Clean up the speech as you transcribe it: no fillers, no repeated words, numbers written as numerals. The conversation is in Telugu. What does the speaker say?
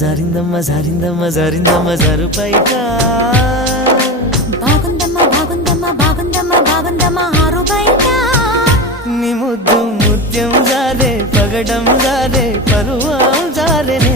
జారిందమ్మ జారిందమ్మ జారిందమ్మ జారు పైట బాగుందమ్మ బాగుందమ్మ బాగుందమ్మ బాగుందమ్మ ఆరు బయట నీ ముద్దు ముత్యం జారే పగడం జారే పరువం జారెనే